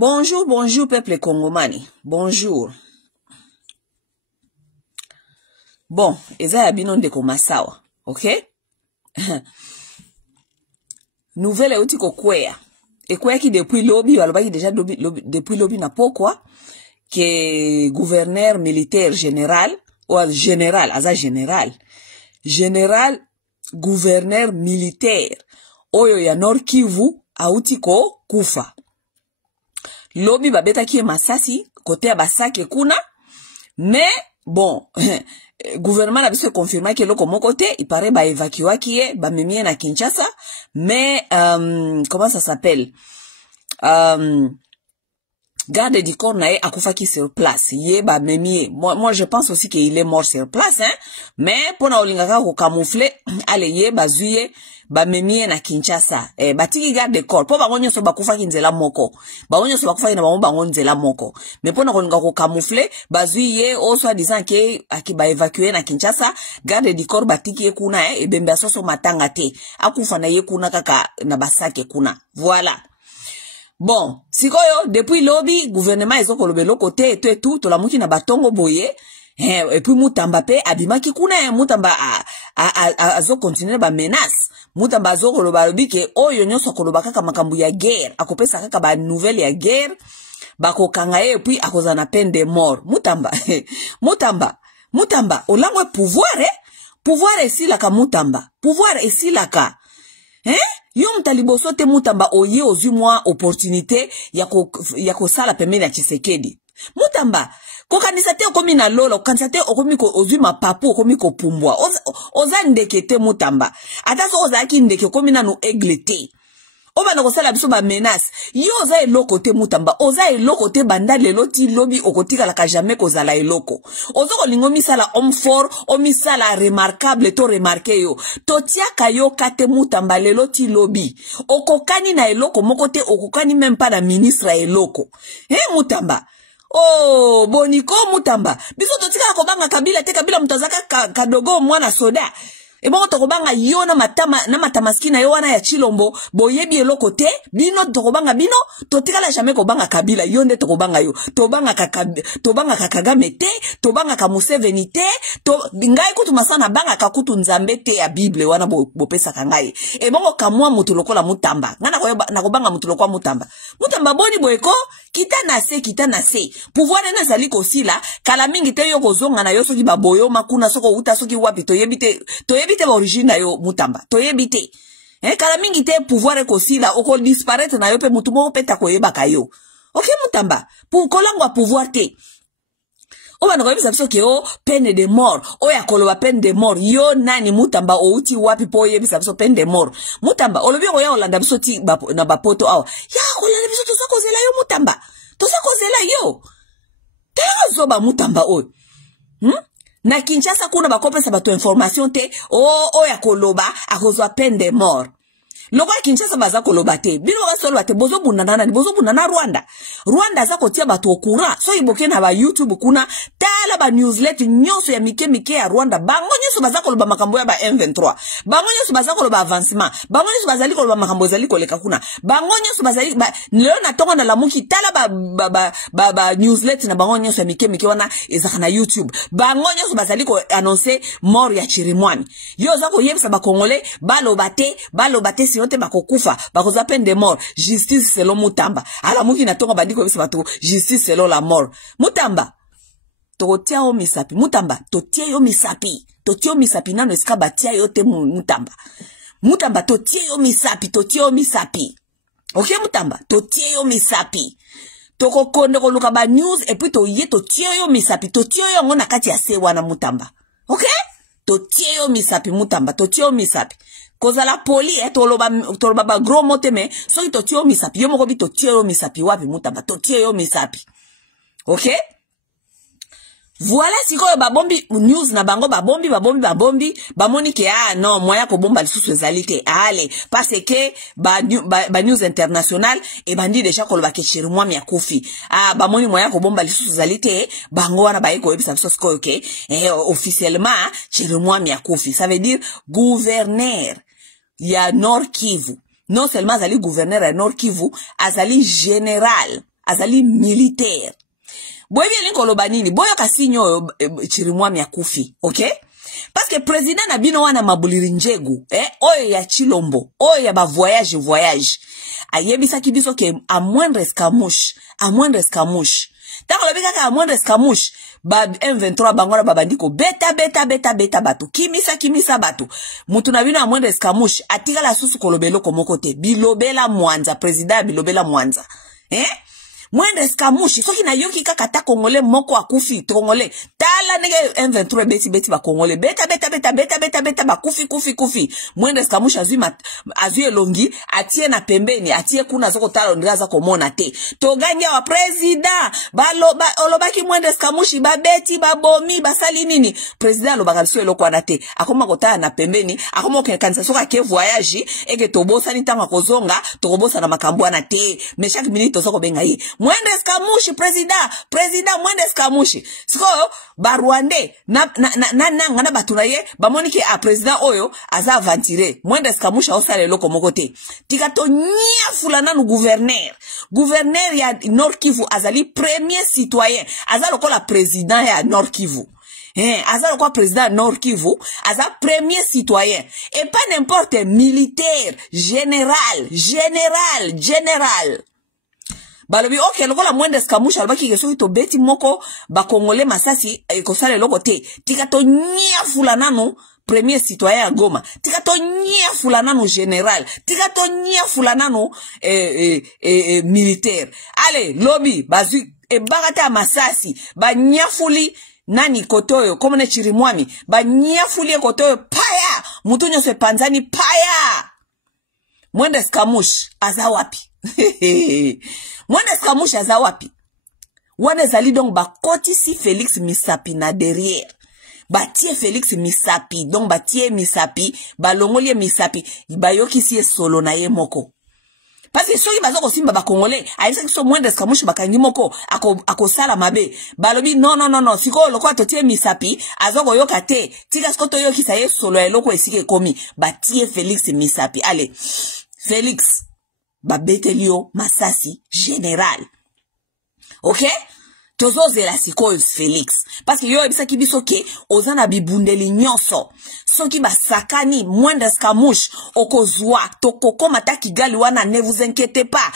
Bonjour, bonjour, peuple congomani. Bonjour. Bon, eza ya bino ndeko masawa, ok? Nouvelle euti kokwea. Ekwea ki depuis lobby, balobaki déjà depuis lobby na pokwa, que gouverneur militaire général, ou général, aza général. Général, gouverneur militaire, oyo ya Nord Kivu, auti ko kufa. Lobby babeta ki masasi, kote ya basake kuna, mais bon, gouvernement a besoin de confirmer que l'autre côté, il paraît ba évacuer qui est ba memie na Kinshasa, mais comment ça s'appelle? Garde du corps nae akufa qui sur place, yé ba memie. Moi je pense aussi qu'il est mort sur place, hein. Mais pour na olingaka ko camoufler, allez yé ba zuye ba memie na Kinshasa. Batiki garde du corps. Po ba ngonyo so bakufa ki nzela moko. Ba ngonyo so bakufa na ba ngonyo nzela moko. Mais pour na olinga ko camoufler, ba zuye o soit disant que aki ba évacuer na Kinshasa, garde du corps batiki ye kuna e bembe asoso matanga te. Akufa na ye kuna kaka na basake kuna. Voilà. Bon, sikoyo, depuis lobby, gouvernement ils ont kolobé l'autre côté et tout, la mouki na batongo boye, et puis Mutamba pe, abima ki kuna, Mutamba a zo continuer ba menace. Mutamba zo koloba lobi ke, oh yonyo so koloba kaka makambu ya guerre, akope sa kaka ba nouvelle ya guerre, bako kangaye, et puis akozana peine de mort. Mutamba, Mutamba, olangwe pouvoir, pouvoir esi laka Mutamba, pouvoir esi laka. Yo mtaliboso te Mutamba oye ozu mwa opportunité yako sala pembeni ya Tshisekedi. Mutamba kokanisa te okomi na lolo, kokanisa te okomi ko ozu mapapu okomi ko pumbwa. Oza ndeke te Mutamba. Ata so oza ki ndeke okomi na no aigle te. Oba na kosala biso ba menace. Yo oza eloko te Mutamba. Oza eloko te banda lelo ti lobby okotika la ka jamais kozala eloko. Ozo kolingo misala homme fort, o misala remarquable to remarqué yo. Totiaka yo kate Mutamba lelo ti lobby. Okokani na eloko moko te, okokani même pas na ministre eloko. Mutamba. Oh, boniko Mutamba. Biso totika kobanga Kabila te, Kabila mutazaka kadogo mwana soda. Ebongo tokobanga yo na matamaskina yo wana ya Chilombo boyebi eloko te bino tokobanga bino totikala jamais kobanga Kabila yo nde tokobanga yo tobanga Kagame te tobanga ka Museveni te to ngai kutu masana banga kakutu nzambe te ya Bible wana bopesa kangai ebongo kamwa mutu lokola Mutamba ngana na kobanga mutu lokola Mutamba boni boyeko kita na se pouvoir na zali kosila kala mingi te yo kozonga na yo soki baboyo makuna soko uta soki wapi toyebite origine yo Mutamba toyebite kala mingi te pouvoir kosila oko disparaître na yo pe mutu moko peta koyebaka yo ok Mutamba pour kolangwa pouvoir te oba na koyebisa biso ke o peine de mort o ya koloba peine de mort yo nani Mutamba outi wapi po yebisa biso peine de mort Mutamba olobi ko ya olanda biso ti na bapoto awa ya kolanda biso to sakozela yo Mutamba to sakozela yo tela zoba Mutamba o na Kinshasa kuna bakopesa bato information te o ya koloba akozwa peine de mort loko ya Kinshasa baza koloba te bino basolo te bozo bunana Rwanda za kotia bato okura so iboke na ba YouTube kuna tala ba newsletter nyonso ya mike ya Rwanda bango nyonso baza koloba makambo ya ba M23 bango nyonso baza koloba avancement bango nyonso bazali koloba makambo zali koleka kuna bango nyonso bazali leo na tongo na lamuki tala ba newsletter na bango nyonso ya mike wana ezaka na YouTube bango nyonso bazali ko annoncer mort ya Chirimwami yo za ko yebisa ba Congolais baloba te siyote bakokufa bakozwa peine de mort justice selon Mutamba ala muki na tongo bandiko bisa bato justice selon la mort Mutamba totia o misapi Mutamba totia yo misapi nano eska batia yo te Mutamba totia yo misapi ok Mutamba totia yo misapi toko konde ko luka ba news et puis totia yo misapi totia yo ngona kati ya se wana Mutamba ok totia yo misapi Mutamba totia yo misapi kozala poli toloba ba gros mote me so totia yo misapi yo moko bi totia yo misapi wapi Mutamba totia yo misapi ok voilà sikoyo babombi news na bango babombi bamoni ke non moya ko bomba lisusu ezali te ale parce que ba news international e bandi déjà koloba ke Chirimwami ya kufi bamoni moya ko bomba lisusu ezali te bango wana baiko ebisa biso sikoyo ke officiellement Chirimwami ya kufi ça veut dire gouverneur ya Nord Kivu non seulement azali gouverneur ya Nord Kivu azali général azali militaire. Boyebi linkoloba nini boyo kasinyo Chirimwami akufi, okay? Parce que président na bino wana mabuliri njegu, oyo ya Chilombo, oyo ya ba voyage. Ayebisa kibiso ke a moindre escamouche. Tako lobika ka a moindre escamouche, ba M23 bangora babandiko beta batu, kimisa batu. Mutu na bino a moindre escamouche, atika la susu kolobelo komokote, bilobela mwanza, président bilobela mwanza. Moindre escamouche, soki na yoki kaka Congolais moko akufi, Congolais. Tala nege M23 beti ba Congolais. Beta ba kufi. Moindre escamouche azui elongi, atie na pembeni, atie kuna zoko tala ondraza komona te. Toganya wa president, olobaki moindre escamouche, ba beti, ba bomi, ba sali nini. President alobaka biso eloko wana te. Akoma kotala na pembeni, akoma kanisa soka ke voyage, eke tobosa ni tanga kozonga, tokobosa na makambo wana te. Mais chaque minute tozoko benga ye. Moindre escamouche, président, moindre escamouche. Siko, ba Rwandais, na baturaye, ba monike a président oyo, aza avantire. Moindre escamouche, osale loko mokote. Tikato nia fulana nu gouverneur. Gouverneur ya Nord Kivu, azali premier citoyen. Aza loko la président ya Nord Kivu. Aza loko président Nord Kivu, aza premier citoyen. Et pas n'importe militaire, général. Balobi ok lokola moindre escamouche alobaki keso to beti moko ba Congolais masasi ekosala loko te tika to nia fulanano premier citoyen ya Goma tika to nia fulanano général tika to nia fulanano militaire ale lobi bazu ebagata masasi ba nyafuli nani kotoyo komone Chirimwami ba nyafuli kotoyo paya mutunyo se panzani paya moindre escamouche aza wapi Mwana escamouche aza wapi? Wana ezali donc bakoti si Félix Misapi na derrière. Batie Félix Misapi, donc batie Misapi, balongolie Misapi, bayoki si solo na ye moko. Parce que soki bazo kosimba ba Congolais, ayisa kiso moindre escamouche bakangi moko akosala mabe. Balobi non, siko loko totie Misapi, azoko yoka te. Tika siko to yoki sa ye solo ya loko esike komi. Batie Félix Misapi. Allez, Félix Babetelio Masasi général. OK? Tozoze la siko Félix. Parce que yo ebisa kibiso ke ozana bibundeli nyonso. Soki ba sakani moindre escamouche okozwa tokoko mata Kigali wana ne vous inquiétez pas.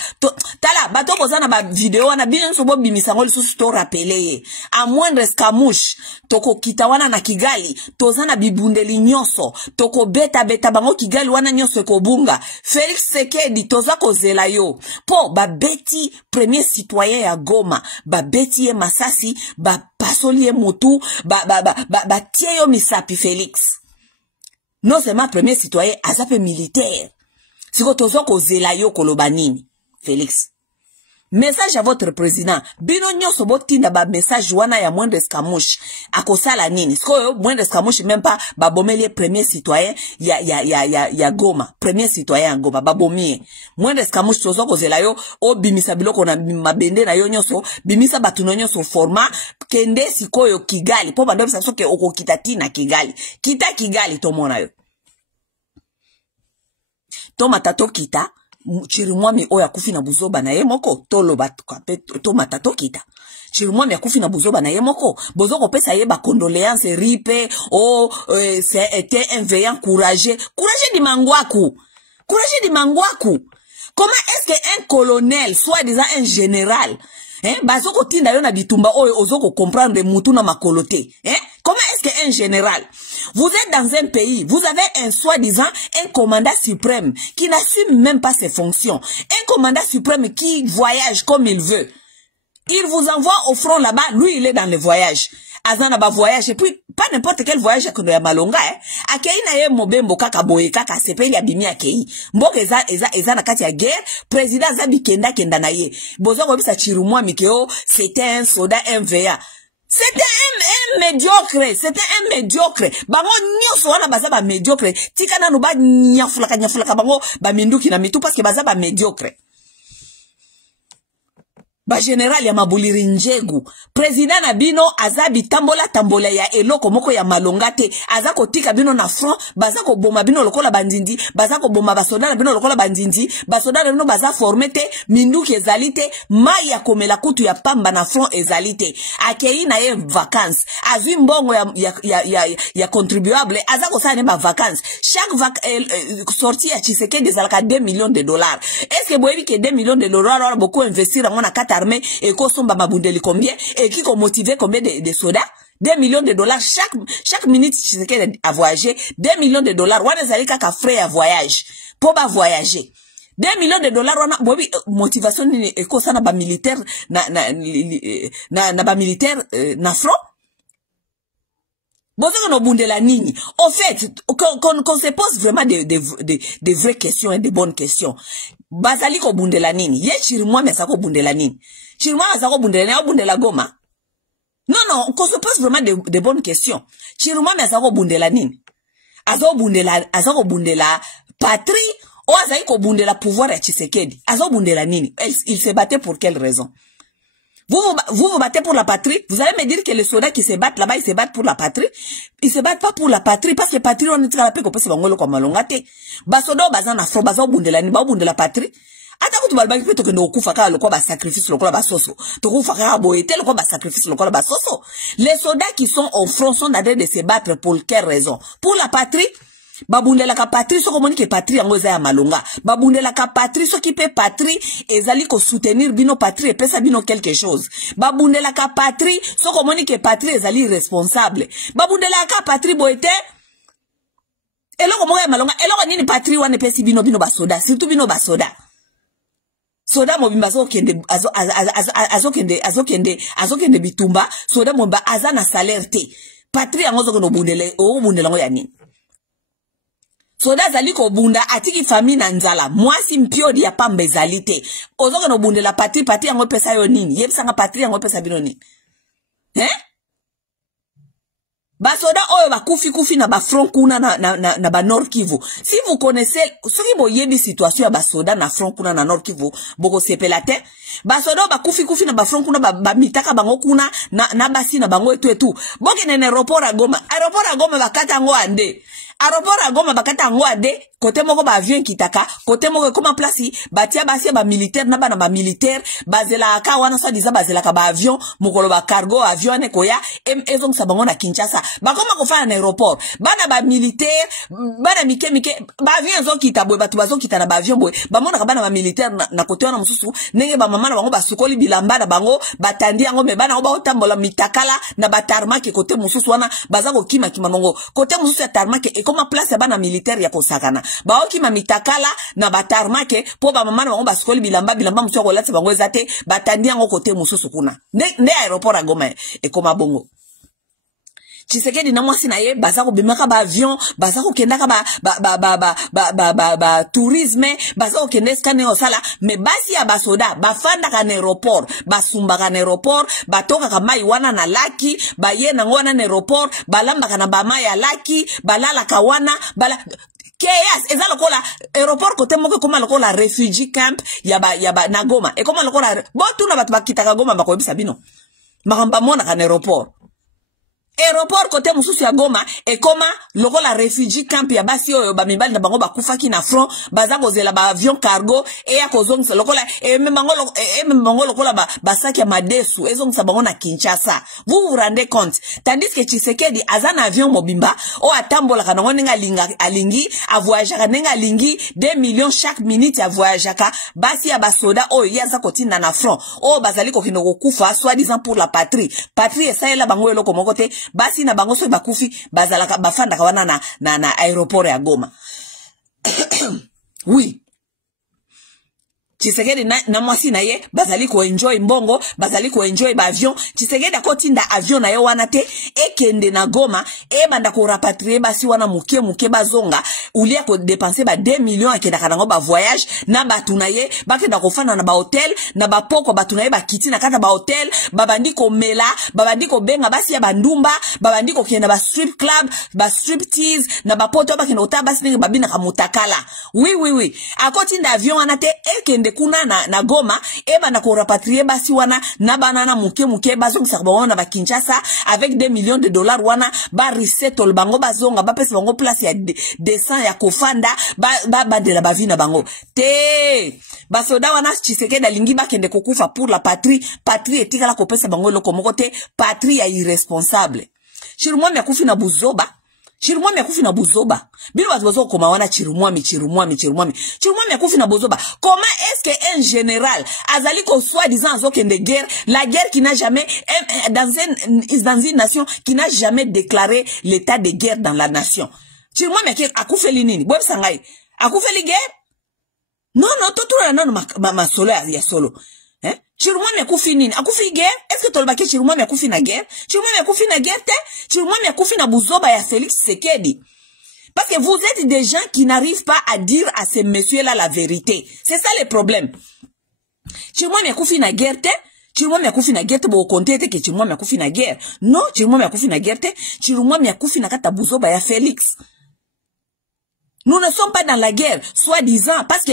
Tala bato kozana ba vidéo wana bien so bo bimisango lisusu to rappeler. A moindre escamouche toko kita wana na Kigali tozana bibundeli nyonso toko beta bango Kigali wana nyonso ekobunga. Félix Sekedi toza kozela yo. Po ba beti premier citoyen ya Goma, ba beti Masasi, ba pasoli motu, ba tie yo Misapi Félix. Non seulement premier citoyen, azape militaire. Siko tozo ko zela yo koloba nini, Félix. Message à votre président. Bino nyonso botinda ba message wana ya moindre escamouche. Akosala nini. Siko yo moindre escamouche même pas ba bomeli premier citoyen ya Goma. Premier citoyen ya Goma ba bomie. Moindre escamouche tozo ko zela yo o bimisa biloko na mabende na yo nyonso, bimisa batu nyonso format kende siko yo Kigali. Po ba ndebisa soke okokita tina Kigali. Kita Kigali to mona yo. To matato kita Chirimwami oya kufi na buzoba na ye moko tolo batukape to matato kita Chirimwami akufi na buzoba na ye moko bozoko pesa ye ba condoléances ripe c'était un veillant courageux di mangwaku comment est-ce que un colonel soi-disant un général bazoko tinda yo na bitumba oyo ozoko comprendre mutu na makolote comment est-ce qu'un général vous êtes dans un pays vous avez un soi-disant un commandant suprême qui n'assume même pas ses fonctions un commandant suprême qui voyage comme il veut il vous envoie au front là-bas lui il est dans le voyage azana ba voyage et puis pas n'importe quel voyage que ya malonga akei na ye mobembo kaka boye kaka sepeli abimi akei mboka eza na kati ya guerre président zabi kenda na ye bozo ko bisa Chirimwami keo c'était un soldat MVA c'était un médiocre bango nyonso wana baza ba médiocre tika nanu ba nyafulaka bango ba minduki na mitu parce que baza ba médiocre ba general ya Mabuliri Njegu president na bino azabi tambola ya eloko moko ya malongate azako tika bino na front bazako boma bino lokola bandindi bazako boma basoda na bino lokola bandindi basoda na bino baza formete minduki ezalite mai ya komela kutu ya pamba na front ezalite akei na ye vacances azwi mbongo ya contribuable azako sa ne ba vacances chaque sortie ya Tshisekedi ezalaka 2 millions de dollars. Est-ce que boyebi ke 2 millions de dollars alors beaucoup investir en kata armée et ko somba mabundeli combien et qui ko motiver combien de soldats 2 millions de dollars chaque minute Tshisekedi a voyagé 2 millions de dollars wana zali kaka frais à voyage pour ba voyager 2 millions de dollars wana boyebi motivation ni ko sana ba militaire na ba militaire na front. Bon, on bundela nini. En fait, qu'on se pose vraiment des vraies questions et des bonnes questions. Bazali ko bundela nini. Ye chirimwa mesako bundela nini. Chirimwa mesako bundela nini. Bundela Goma. Non, qu'on se pose vraiment des bonnes questions. Chirimwa mesako bundela nini. Azako bundela patrie. Ou azali ko bundela pouvoir ya Tshisekedi. Azako bundela nini. Il se battait pour quelle raison? Vous vous battez pour la patrie. Vous allez me dire que les soldats qui se battent là-bas, ils se battent pour la patrie. Ils se battent pas pour la patrie. Parce que patrie, on est à la paix, qu'on peut se bangolo comme malongate. Basoda, bazan afro, bazan bundela, ni ba bundela patrie. Ata kutu balbaki pe toke no kufaka loko ba sacrifice loko ba soso. Toko faka boete loko ba sacrifice loko ba soso. Les soldats qui sont au front sont en train de se battre pour quelle raison? Pour la patrie. Babundela ka patrie so komoni ke patrie yango eza ya malonga babundela ka patrie so ki pe patrie ezali ko soutenir bino patrie et pesa bino quelque chose babundela ka patrie so komoni ke patrie ezali responsable babundela ka patrie boete eloko moko ya malonga eloko nini patrie wane pesi bino basoda surtout bino basoda soda mobimba azokende bitumba soda mobimba azana salaire te patrie yango zoko no bundele o bundela ngo ya nini. Soda zali ko bunda atiki famille na nzala mwasi mpiodi ya pamba ezalite ozoko no bundela patrie yango pesa yo nini yebisanga patrie yango pesa bino nini basoda oyo bakufi na ba front kuna na ba Nord Kivu. Si vous connaissez soki boyebi situation ya basoda na front kuna na Nord Kivu boko sepela te basoda bakufi na ba front kuna ba mitaka bango kuna na basi na bango etu boki na aéroport à Goma bakata ngo ande aéroport à Goma bakata ngo ande côté moko ba avion kitaka côté moko comme place batia basi ba militaire na ba militaire bazela ka wana sa diza bazela ka ba avion mokolo ba cargo avion ne koya ezong sabango na Kinshasa bakoma ko fa na aéroport bana ba militaire bana mike ba avion zo kita boy batu bazo kita na ba avion boy ba mona ka bana ba militaire na côté wana mususu nenge ba mama na bango basukoli bilamba na bango batandi yango me bana ba otambola mitakala na batarma ke côté mususu wana bazako kima mongo côté mususu ya tarma ke ekoma place bana militaire ya kosakana baoki mamitakala na batarmake po ba mama na bango basukoli bilamba mususu ko latsa bango ezate batandi yango côté mususu kuna ne aéroport à Goma ekoma bongo. Tshisekedi na mwasi na ye bazako bimaka ba avion bazako kendaka ba tourisme bazako kende skane osala me basi ya basoda bafanda ka aéroport basumba ka aéroport batoka ka mai wana na laki baye na ngwana na aéroport balamba kana ba mai ya laki balala ka wana bala Yes, eza lokola aéroport côté moko koma lokola refugee camp ya ba na Goma e koma lokola botu na batu bakitaka Goma bakoyebisa bino makamba mona ka aéroport côté mususu ya Goma e koma lokola refugee camp ya basi oyo ba mibali na bango bakufaki na front baza kozela ba avion cargo e ya kozongisa lokola membango lokola ba saki ya madesu ezongisa bango na Kinshasa. Vous vous rendez compte? Tandis que Tshisekedi azana avion mobimba o atambola kana ngonga alingi a voyager kana alingi 2 millions chaque minute ya voyager ka basi ya basoda oyo yaza kotinda na front o bazali ko kinoko kufa soit disant pour la patrie esaela bango eloko moko te basi na bango so bakufi bazalaka bafanda kawana na aéroport ya Goma. Oui. Tshisekedi na mwasi na ye bazali ko enjoy mbongo bazali ko enjoy ba avion Tshisekedi akotinda avion na yo wana te ekende na Goma e banda ko rapatrier basi wana muke bazonga ulia ko dépenser ba 2 millions akenda kanango ba voyage na batu na ye bakenda ko fana na ba hotel na ba poko batu na ye bakiti na kata ba hotel babandi ko mela babandi ko benga basi ya bandumba babandi ko kenda ba strip club ba strip tease na ba poto bakenda ota basi ninge babina ka mutakala. Oui akotinda avion wana te ekende kuna na Goma eba na ko rapatrier basi wana na banana muke bazonga bango na ba Kinshasa avec 2 millions de dollars wana ba resettle bango bazonga ba pesa bango place ya descend ya kofanda ba de la bavina bango te basoda wana Tshisekedi alingi ba kende kokufa pour la patrie etikala ko pesa bango loko moko te patrie ya irresponsable Chirumwami akufi na buzoba Chirumwami akufi na buzoba bilo bazo koma wana Chirumwami akufi na buzoba. Comment est-ce que un général azali ko soi-disant azokende guerre, la guerre qui n'a jamais dans une nation qui n'a jamais déclaré l'état de guerre dans la nation. Chirumwami akufi nini bob sangai akufi guerre non totura nano ma solo ya solo Chirumwami akufi nini? Akufi guerre? Est-ce que tolbaki Chirumwami akufi na guerre? Chirumwami akufi na guerre te? Chirumwami akufi na buzoba ya Félix Tshisekedi. Parce que vous êtes des gens qui n'arrivent pas à dire à ces messieurs-là la vérité. C'est ça le problème. Chirumwami akufi na guerre te? Chirumwami akufi na guerre te bo kontete ke Chirumwami akufi na guerre. Non, Chirumwami akufi na guerre te? Chirumwami akufi na kata buzoba ya Félix. Nous ne sommes pas dans la guerre, soi-disant, parce que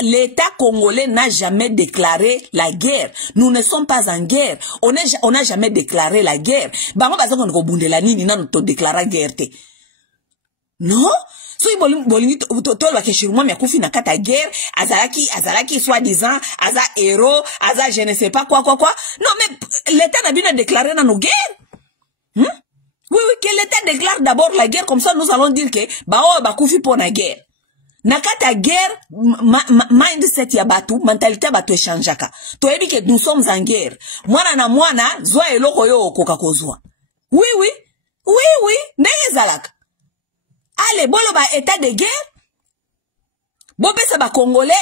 l'État congolais n'a jamais déclaré la guerre. Nous ne sommes pas en guerre. On n'a jamais déclaré la guerre. Bango bazoko ndiko bundela nini na to déclarer guerre te. Non? So bolingi tolwa ke Chirumwami akufi na kata guerre, azalaki soi-disant, aza héros, aza je ne sais pas quoi. Non mais l'État n'a bien déclaré dans nos guerres. Oui, que l'État déclare d'abord la guerre, comme ça nous allons dire que bakoufi pour la guerre. Nakata guerre, mindset ya batu, mentalité batu échangeaka. Toebi que nous sommes en guerre. Mwana, zwa eloko yo kokakozwa. Oui, nezalak. Allez, bolo ba état de guerre. Bon pesa ba Congolais,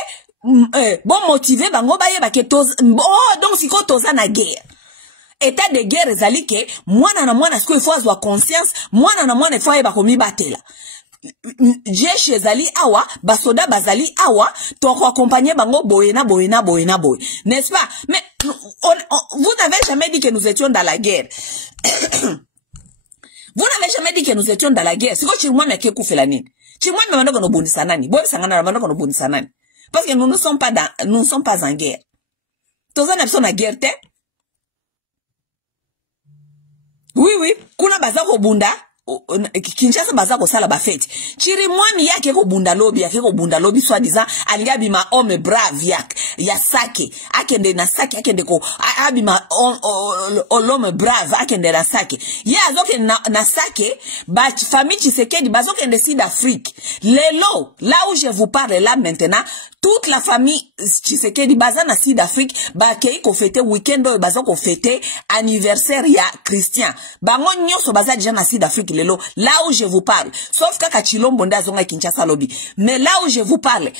bon motivé bango ba yeba ke toz, donc siko toza na guerre. État de guerre ezali ke mwana siko il faut avoir conscience mwana il faut yeba komi batela jeshi ezali awa basoda bazali awa to accompagner bango boyena n'est-ce pas? Mais vous n'avez jamais dit que nous étions dans la guerre. Vous n'avez jamais dit que nous étions dans la guerre. Siko Chirumwami akekufela nini? Chirumwami mandoko no bundisa nani? Boy sangana mandoko no bundisa nani? Parce que nous ne sommes pas en guerre. Toza na biso na guerre te. Oui, kuna bazako bunda, Kinshasa bazako sala ba fête. Chirumwami yake ko bunda lobby soi-disant, alinga bima homme brave ya sake, akende na sake, akende ko abima l'homme brave, akende na sake. Ya azoke na sake, ba famille Tshisekedi bazoke de Sud-Afrique. Lelo, là où je vous parle là maintenant, toute la famille Tshisekedi baza na Sud-Afrique ba kei ko fêter week-end do baza ko fêter anniversaire ya Christian. Bango nyoso baza déjà na Sud-Afrique lelo là où je vous parle. Sauf kaka Chilombo nda zonga Kinshasa lobby. Mais là où je vous parle,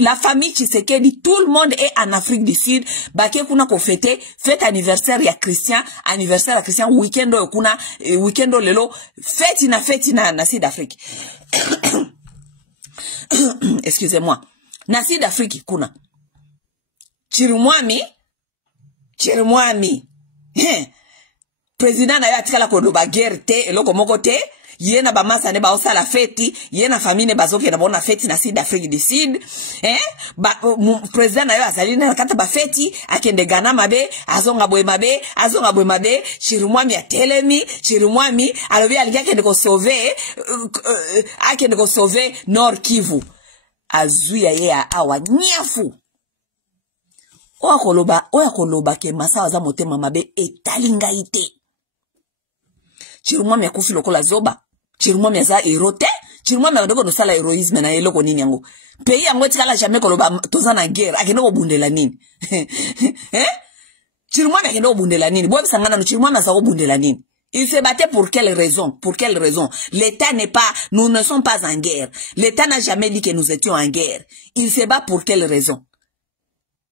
la famille Tshisekedi tout le monde est en Afrique du Sud. Ba kei kuna ko fêter fête anniversaire ya Christian, week-end do kuna week-end do lelo fête na Sud-Afrique. Excusez-moi. Na Sud-Afrique kuna Chirumwami président na yo atikala kodoba guerre te eloko moko te yena ba masa ne ba osala feti yena famille ne bazoke na bona feti na Sud-Afrique du Sud président na yo azali na kata ba feti akende Ghana mabe azonga boy mabe Chirumwami atelemi Chirumwami alobi alikia kende ko sauver Nord Kivu azuya ye awa nyafu oya koloba ke masa waza motema mabe etalinga ite Chirumwami akufi lokola zoba Chirumwami aza hero te Chirumwami andoko no sala heroisme na eloko nini yango pays yango etikala jamais koloba toza na guerre akende ko bundela nini Chirumwami akende ko bundela nini boye sangana no Chirumwami aza ko bundela nini. Il se battait pour quelle raison? L'État n'est pas, nous ne sommes pas en guerre. L'État n'a jamais dit que nous étions en guerre. Il se bat pour quelle raison?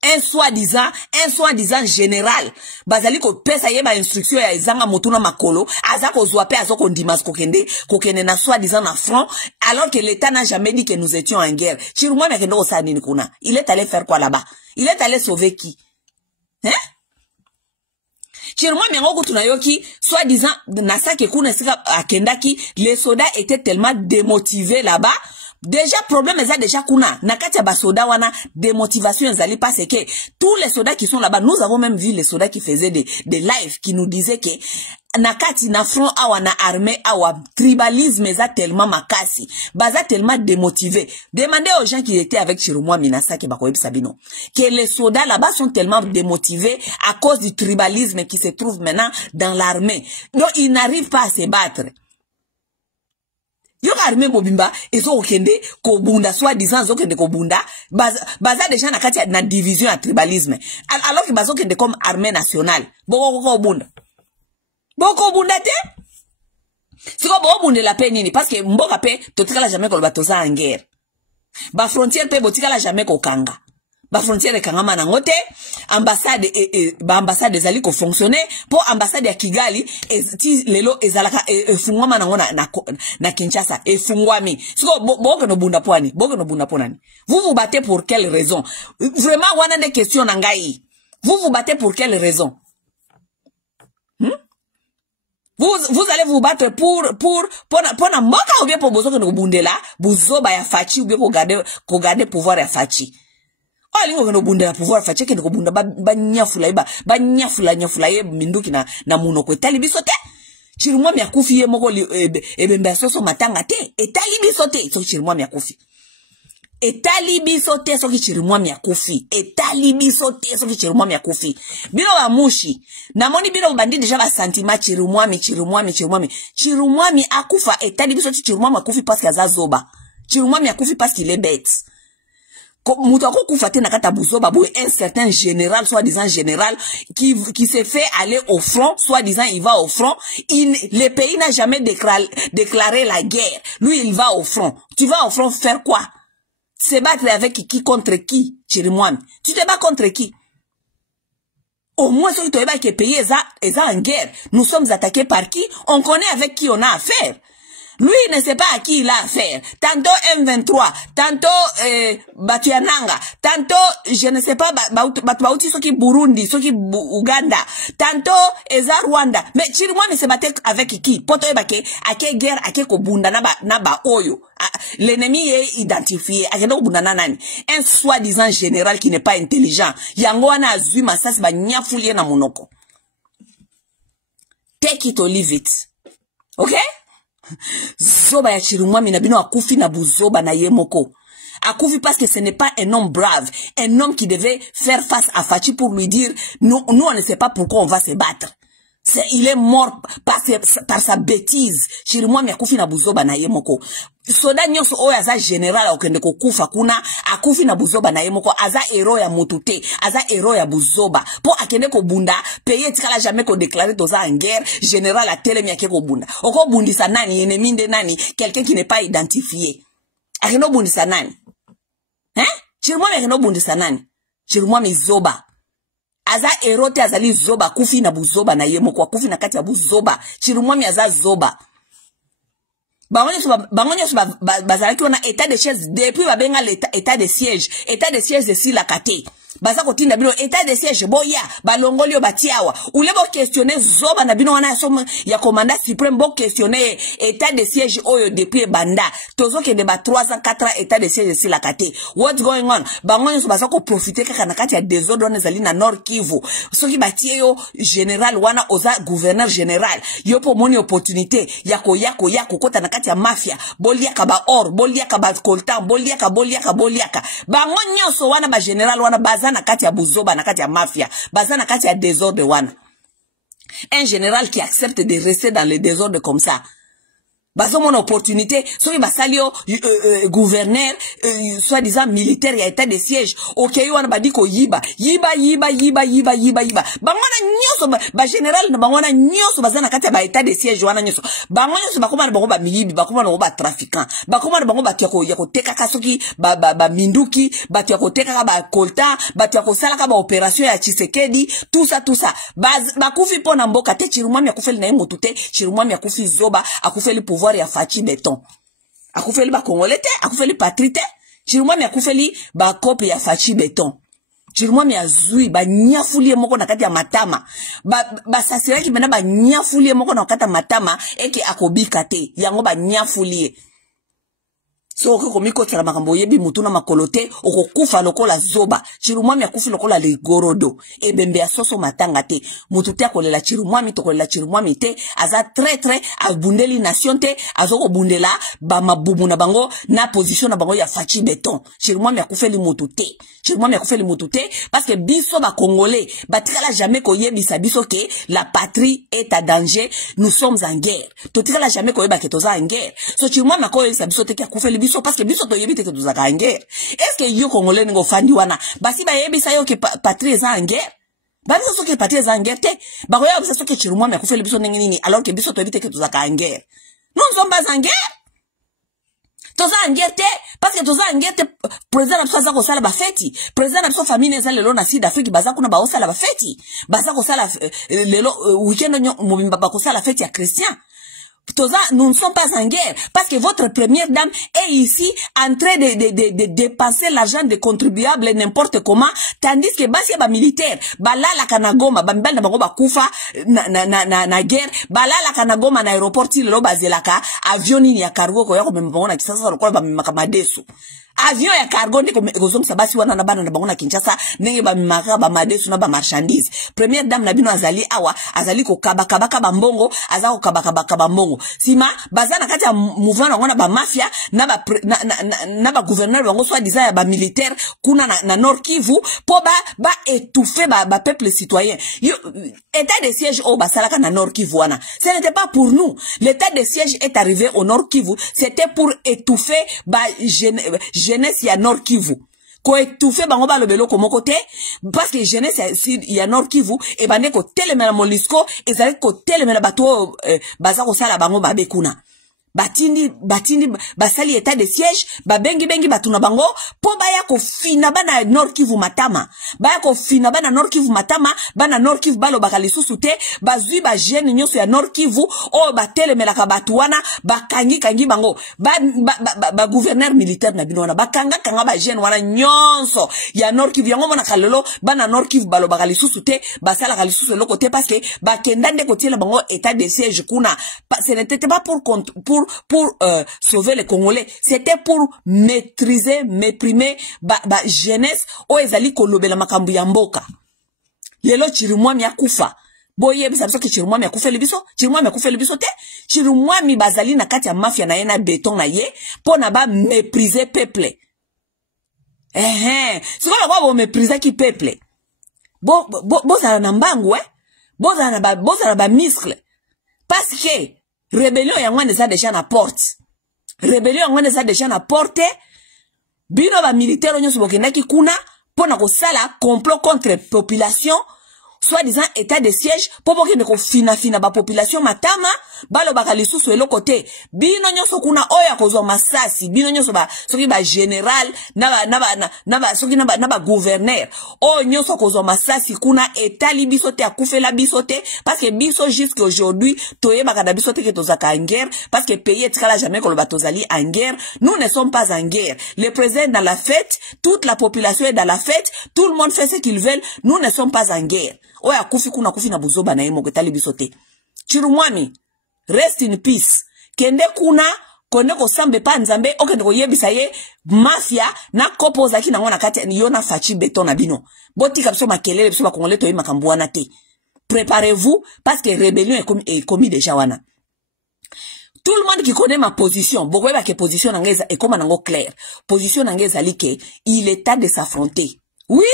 Un soi-disant général. Bazali ko pesa yeba instruction ya izanga motuna makolo. Azako zwape azoko ndimas kokende na soi-disant na front. Alors que l'État n'a jamais dit que nous étions en guerre. Chirumwami akende osa nini kuna. Il est allé faire quoi là-bas? Il est allé sauver qui? Chirumwami yango tunayoki soi-disant nasake kuna sika akendaki les soldats étaient tellement démotivés là-bas Déjà problème eza déjà kuna nakati ya basoda wana démotivation ezali parce que tous les soldats qui sont là-bas, nous avons même vu les soldats qui faisaient des lives qui nous disaient que nakati na front awa na armée awa tribalisme eza tellement makasi baza tellement démotivé. Demandez aux gens qui étaient avec Chirumwa Minasa ke bakoyebi sabino que les soldats là-bas sont tellement démotivés à cause du tribalisme qui se trouve maintenant dans l'armée, donc ils n'arrivent pas à se battre. Yo armée mobimba ezo okende ko bunda soit disant zo kende ko bunda baza déjà na kati na division à tribalisme alors que bazo kende comme armée nationale boko bunda te siko bo bunda la pe nini parce que mboka pe totikala jamais ko batoza en guerre ba frontière pe botikala jamais ko kanga ba frontière kangama na ngote ambassade ba ambassade ezali ko fonctionner pour ambassade ya Kigali ti lelo ezalaka fungwama na ngona na Kinshasa fungwami siko boko no bunda pwani boko no bunda ponani. Vous vous battez pour quelle raison? Vraiment wana des questions na ngai. Vous vous battez pour quelle raison? Vous allez vous battre pour na moka ou bien pour bozo no bundela buzoba ya fachi ou bien ko garder pouvoir ya fachi. Oh, lingo no bunda pouvoir fachi ke no bunda ba nyafula nyafula minduki na munoko etali bisote. Chirumwa miakufi ye moko ebemba soso matanga te etali bisote so chirumwa miakufi. Etali bisote so chirumwa miakufi. Etali bisote so chirumwa miakufi. Bino wa mushi na moni bino bandi deja ba sentiment chirumwa mi akufa etali bisote chirumwa miakufi parce que azazoba. Chirumwa miakufi parce qu'il est bête. Moutako koufate na kata buzoba boy un certain général soi-disant général qui se fait aller au front, soi-disant il va au front. Le pays n'a jamais déclaré la guerre. Lui il va au front. Tu vas au front faire quoi? Se battre avec qui contre qui? Chirimwami. Tu te bats contre qui? Au moins ce qui te bat que le pays est en guerre. Nous sommes attaqués par qui? On connaît avec qui on a affaire. Lui ne sait pas à qui il a affaire. Tantôt M23, tantôt Batuyananga, tantôt je ne sais pas Bauti soki Burundi, soki Uganda, tantôt Eza Rwanda. Mais Chirimwami se battait avec qui? Poto ebake ake guerre ake ko bunda na ba oyo. L'ennemi est identifié. Akendo bunda na nani? Un soi-disant général qui n'est pas intelligent. Yango wana azui masasi ba nyafulie na monoko. Take it or leave it. Okay? Zoba ya Chirumwami na bino akufi na buzoba na yemoko. Akufi parce que ce n'est pas un homme brave, un homme qui devait faire face à Fachi pour lui dire nous on ne sait pas pourquoi on va se battre. Il est mort par sa bêtise. Chirumwami akufi na buzoba na yemoko. Soda nyonso oyo aza général okende ko kufa kuna akufi na buzoba na yemoko aza héros ya motute aza héros ya buzoba po akende ko bunda pays tikala jamais ko déclarer toza en guerre général a telemi ake ko bunda oko bundisa nani ennemi de nani quelqu'un qui n'est pas identifié akeno bundisa nani Chirumwami akeno bundisa nani Chirumwami zoba aza héros te azali zoba kufi na buzoba na yemoko kufi na kati ya buzoba Chirumwami aza zoba. Bangonyo so bazalaki wana état de siège depuis babenga l'état de siège de si la kate baza kotinda bino état de siège boya balongoli yo batiawa ulebo questionner zoba na bino wana somo ya commandant suprême bo questionner état de siège oyo depuis banda tozo ke de ba 304 état de siège de si la kate. What's going on? Bangonyo so baza ko profiter kaka na kati ya désordre wana zali na Nord Kivu soki batie yo général wana oza gouverneur général yo po moni opportunité yako kota na kati ya mafia boliaka ba or boliaka ba coltan boliaka bangonyo so wana ba général wana baza na kati ya buzoba na kati ya mafia baza na kati ya désordre wana. Un général qui accepte de rester dans le désordre comme ça bazo mon opportunité soki basalio gouverneur soi-disant militaire ya état de siège okay wana badiko yiba bangona nyoso ba général na bangona nyoso bazana kati ya ba état de siège wana nyoso bango nyoso bakoma na bango ba miyibi bakoma na ba trafiquant bakoma na bango batu ya ko teka kasoki ba minduki batu ya ko teka ba coltan batu ya ko sala ka ba opération ya Tshisekedi tout ça bakufi pona mboka te Chirumwami akufeli na yemotute Chirumwami akufi zoba akufeli pouvoir ya Fachi Beton akufeli ba Congolais te akufeli patrite Chirumwami akufeli ba kope ya Fachi Beton Chirumwami azui ba nyafulie moko na kati ya matama ba sasiraki bena ba nyafulie moko na kati ya matama eke akobika te yango ba nyafulie so komi kotela makambo yebi mutu na makolote okokufa lokola zoba chirumwami akufi lokola ligorodo ebembe ya soso matanga te mutu te akolela chirumwami tokolela chirumwami te aza très abundeli nation te azoko bundela ba mabubu na bango na position na bango ya fachi beton chirumwami akufeli mutu te chirumwami akufeli mutu te parce que biso ba congolais batikala jamais koyebisa biso ke la patrie est à danger nous sommes en guerre totikala jamais koyeba ke toza en guerre so chirumwami akoyebisa biso te ke akufeli biso parce que biso toyebi te ke toza en guerre est-ce que yo congolais ngo fandi wana basi ba yebisa yo ke patrie est en guerre basi so ke patrie est en guerre te ba koyeba biso ke chirumwami akufeli biso ndenge nini alors que biso toyebi te ke toza en guerre nous ne sommes pas en guerre toza en guerre te parce que toza en guerre te président na biso aza kosala bafeti président na biso famille eza lelo na sud afrique baza kuna baosala bafeti baza kosala lelo weekend mobimba bakosala feti ya chrétien toza nous ne sommes pas en guerre parce que votre première dame est ici en train de dépenser l'argent des contribuables n'importe comment tandis que basi ba militaire balala kanagoma ba mbanda bango bakufa na guerre balala kanagoma na aéroport lelo bazelaka avion ni ya cargo ko yako membango na kisasa lokola ba makamadesu avion ya cargo ndiko kozongisa basi wana na bana na bango na Kinshasa ndenge ba mimaka ba madesu na ba marchandise première dame na bino azali awa azali ko kabaka ba mbongo azako kabaka ba mbongo sima bazana kati ya mouvement ngona ba mafia na ba gouverneur bango soit disant ya ba militaire kuna na Nord Kivu po ba étouffer ba peuple citoyen état de siège au basalaka na Nord Kivu wana ce n'était pas pour nous l'état de siège est arrivé au Nord Kivu c'était pour étouffer ba jeunesse ya Nord Kivu ko étouffer bango ba lobelo ko mokote parce que jeunesse ya Nord Kivu e bande ko telemela molisco ezali ko telemela bato baza ko sala bango ba bekuna batindi basali état de siège bengi batuna bango po baya ko fina bana Nord Kivu matama baya ko fina bana Nord Kivu matama bana Nord Kivu balo bakali susu te bazui ba jeune nyoso ya Nord Kivu o batelemela ka batuana bakangi bango ba gouverneur militaire na bino wana bakanga ba jeune wana nyonso ya Nord Kivu yango mona kalelo bana Nord Kivu balo bakali susu te basala kali susu loko te parce que bakendande ko tiela bango état de siège kuna ce n'était pas pour sauver les Congolais, c'était pour maîtriser, méprimer ba jeunesse o ezali kolobela makambu ya mboka. Lelo chirumwami akufa. Boye bisa biso ke chirumwami akufeli biso, chirumwami akufeli biso te. Chirumwami bazali na kati ya mafia na ye na béton na ye pona ba mépriser peuple. Sikola kwa bo mépriser ki peuple. Bo za na mbangu bo za na ba muscle. Parce que rébellion yangwane za déjà na porte. Rébellion yangwane za déjà na porte. Bino ba militaire onyoso bokendaki kuna pona ko sala complot contre population soit disant état de siège po bokende ko fina ba population matama balo bakali susu eloko te bino nyonso kuna oya kozwa masasi bino nyonso ba soki ba général soki na ba gouverneur o nyonso kozwa masasi kuna etali biso te akufela biso te parce que biso jusqu'à aujourd'hui toyeba kada biso te ke tozaka en guerre parce que pays etikala jamais koloba tozali en guerre nous ne sommes pas en guerre le président est dans la fête toute la population est dans la fête tout le monde fait ce qu'il veut nous ne sommes pas en guerre oya kufi kuna kufi na buzoba na yemo ketali biso te chirumwami rest in peace kende kuna konde ko sambe pa nzambe okende ko yebisa ye mafia na kopo zaki na ngona kati yo na fachi beton na bino botika biso makelele biso ba congolais to yema kambuana te préparez-vous parce que rébellion est commis déjà wana tout le monde qui connaît ma position boko ba ke position ngeza e comme nango clair position ngeza like il est temps de s'affronter oui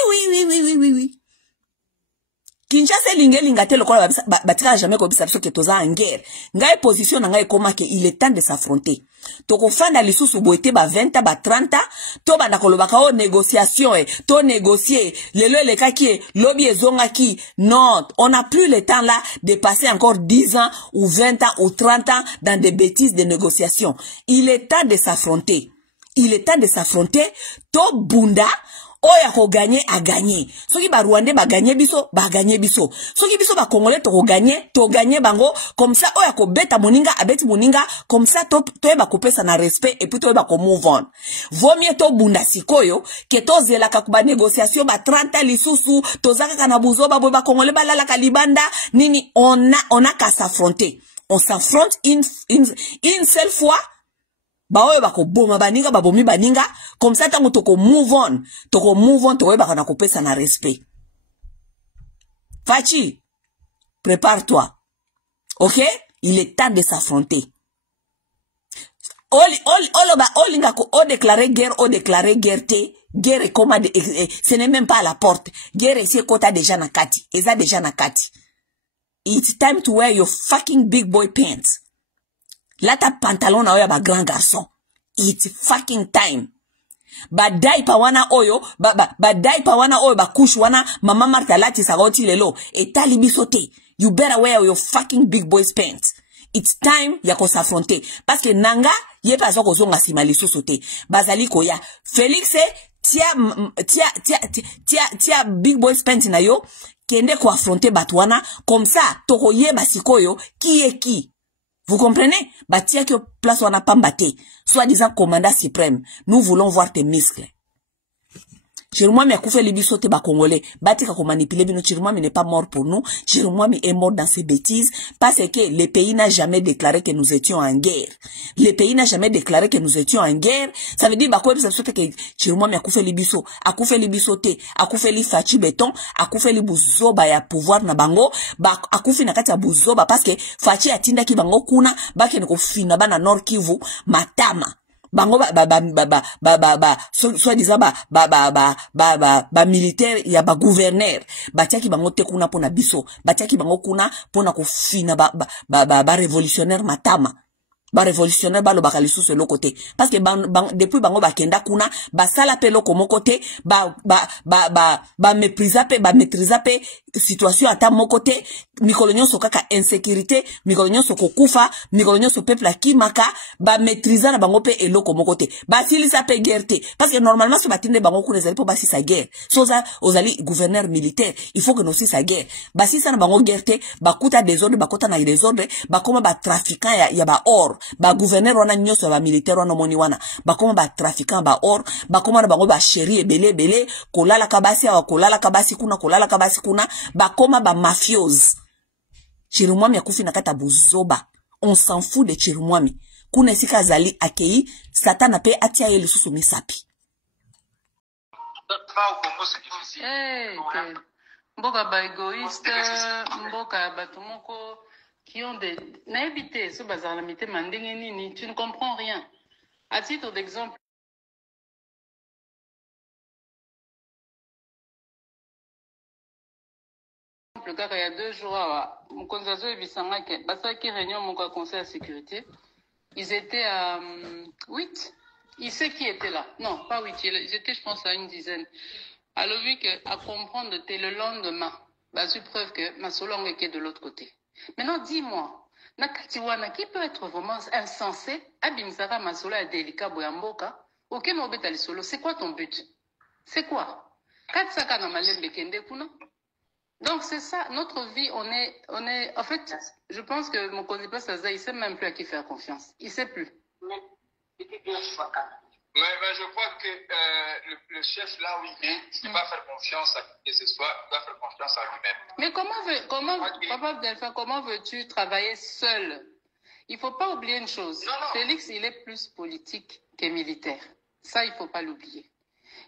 Kinshasa linga te lokola batira jamais ko bisabiso ke toza en guerre. Ngai position na ngai koma ke il est temps de s'affronter. Toko fanda lisusu boete ba 20 ba 30 to banda kolobaka o négociation to négocier lelo le kaki lobby ezonga ki non on n'a plus le temps là de passer encore 10 ans ou 20 ans ou 30 ans dans des bêtises de négociation. Il est temps de s'affronter. Il est temps de s'affronter to bunda oya ko gagner a gagner soki ba Rwandais ba gagner biso soki biso ba Congolais to gagner bango comme ça oya ko beta moninga abeti moninga comme ça to ba kopesa na respect et puis to ba ko move on vaut mieux to bunda sikoyo ke to zela ka kuba négociation ba 30 lisusu to zaka kana buzoba ba Congolais ba lala kalibanda nini on a qu'à s'affronter on s'affronte une seule fois Baoyo bako boma baninga babomi baninga comme ça tango toko move on toko baka na kopesa na respect. Fachi, prépare-toi. OK? Il est temps de s'affronter. O déclarer guerre te. Guerre est comme ce n'est même pas à la porte. Guerre est kota déjà na kati. Eza déjà na kati. It's time to wear your fucking big boy pants. Là ta pantalon na oya ba grand garçon. It's fucking time. Ba diaper wana oyo, ba diaper wana oyo ba couche wana mama Martha lati sagoti lelo. Etali bisote. You better wear your fucking big boys pants. It's time ya ko s'affronter. Parce que nanga ye pas ko zonga simali sosote. Bazali ko ya Félix tia big boys pants na yo kende ko affronter batwana comme ça toko ye basikoyo qui est qui. Vous comprenez? Batia que place wana pambate. Soi-disant commandant suprême. Nous voulons voir tes muscles. Chirumwami a koufé libiso te ba congolais. Batika ko manipuler bino. Chirumwami n'est pas mort pour nous. Chirumwami est mort dans ses bêtises. Parce que le pays n'a jamais déclaré que nous étions en guerre. Le pays n'a jamais déclaré que nous étions en guerre. Ça veut dire bah quoi ça veut que Chirumwami a koufé libiso. A koufé libiso te. A koufé li fachi béton. A koufé li buzoba ya pouvoir na bango. Ba a koufé na kati ya buzoba parce que fachi atinda ki bango kuna. Ba ke niko fina ba na Nord Kivu. Matama. Bango soi-disant militaire ya ba gouverneur batiaki bango te kuna pona biso batiaki bango kuna pona kofina ba révolutionnaire matama ba révolutionnaire ba lo bakalisu sur le côté parce que depuis bango bakenda kuna ba sala pe loko moko te ba mépriser pe situation ata moko te mikolo nyonso kaka insécurité mikolo nyonso kokufa mikolo nyonso peuple akimaka ba maîtriser na bango pe eloko moko te ba silisa pe guerre te parce que normalement ce batinde bango kuna ezali po ba si sa guerre soza ozali gouverneur militaire il faut que nous si sa guerre ba si sa na bango guerre te ba kuta désordre ba kota na désordre ba koma ba trafiquant ya ba or ba gouverneur wana nyonso ba militaire wana moni wana ba koma ba trafiquant ba or ba koma na bango ba chéri ebele kolala kabasi wa kolala kabasi kuna bakoma ba mafiose. Chirumwami akufi na kata buzoba. On s'en fout de Chirumwami. Kuna esika zali akei satana pe atia ye lisusu misapi. Mboka ba égoïste, mboka batumoko qui ont des naïvetés ce bazar la mité mandenge nini, tu ne comprends rien. À titre d'exemple, il y a 2 jours, mon conseil qui réunion mon conseil de sécurité, ils étaient à 8. Il sait qui était là. Non, pas 8. Ils étaient, je pense, à une dizaine. Alors, vu qu'à comprendre, c'était le lendemain, bah, c'est preuve que ma solongue est de l'autre côté. Maintenant, dis-moi, Nakatiwana, qui peut être vraiment insensé, Abimsara Masola et Delika Boyamboka, ok, Nobetali Solo, c'est quoi ton but? C'est quoi? Katsaka Namalembe Kende Kuna? Donc c'est ça, notre vie, on est, en fait, je pense que mon candidat Saza, il sait même plus à qui faire confiance. Il sait plus. Mais je crois que le chef là où il est, il va faire confiance à qui que ce soit, il va faire confiance à lui-même. Mais comment veux-tu travailler seul? Il ne faut pas oublier une chose. Non. Félix, il est plus politique que militaire. Ça, il ne faut pas l'oublier.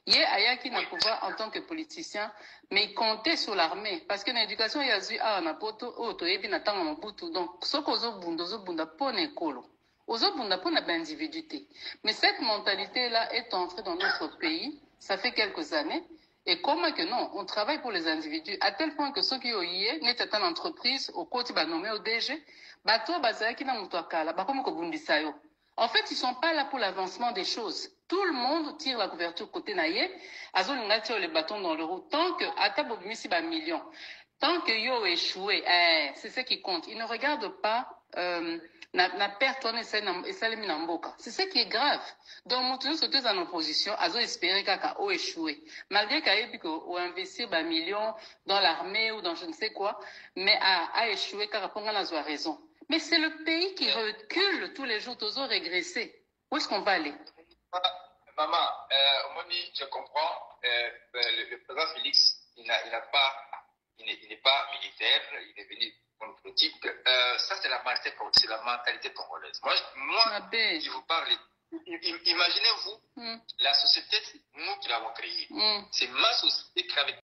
Il y a Ayaki n'a pouvoir en tant que politicien, mais il comptait sur l'armée. Parce que l'éducation, il y a eu un poto, donc, ce qu'on bunda pone kolo. Bunda pone individualité. Mais cette mentalité-là est entrée dans notre pays, ça fait quelques années. Et comment que non, on travaille pour les individus, à tel point que ceux qui ont yé, n'est une entreprise, au côté, nommé au DG, bateau, bazaki na mutwakala, bakomo kobundisayo. En fait, ils ne sont pas là pour l'avancement des choses. Tout le monde tire la couverture côté naïe. Azo tire les bâtons dans le roue. Tant que Atabobimisi ba million, tant que yo échoué, c'est ce qui compte. Ils ne regardent pas na perte et salemi namboka. C'est ce qui est grave. Donc, nous sommes en opposition. Azo espérer kaka o échoué. Malgré qu'il ou investir ba million dans l'armée ou dans je ne sais quoi, mais a échoué car on a raison. Mais c'est le pays qui recule tous les jours, toujours régressé. Où est-ce qu'on va aller? Maman, Moni, je comprends. Le président Félix, il n'est pas militaire, il est venu pour politique. Ça, c'est la mentalité congolaise. Moi, je vous parle Imaginez-vous, la société, c'est nous qui l'avons créée. C'est ma société qui avait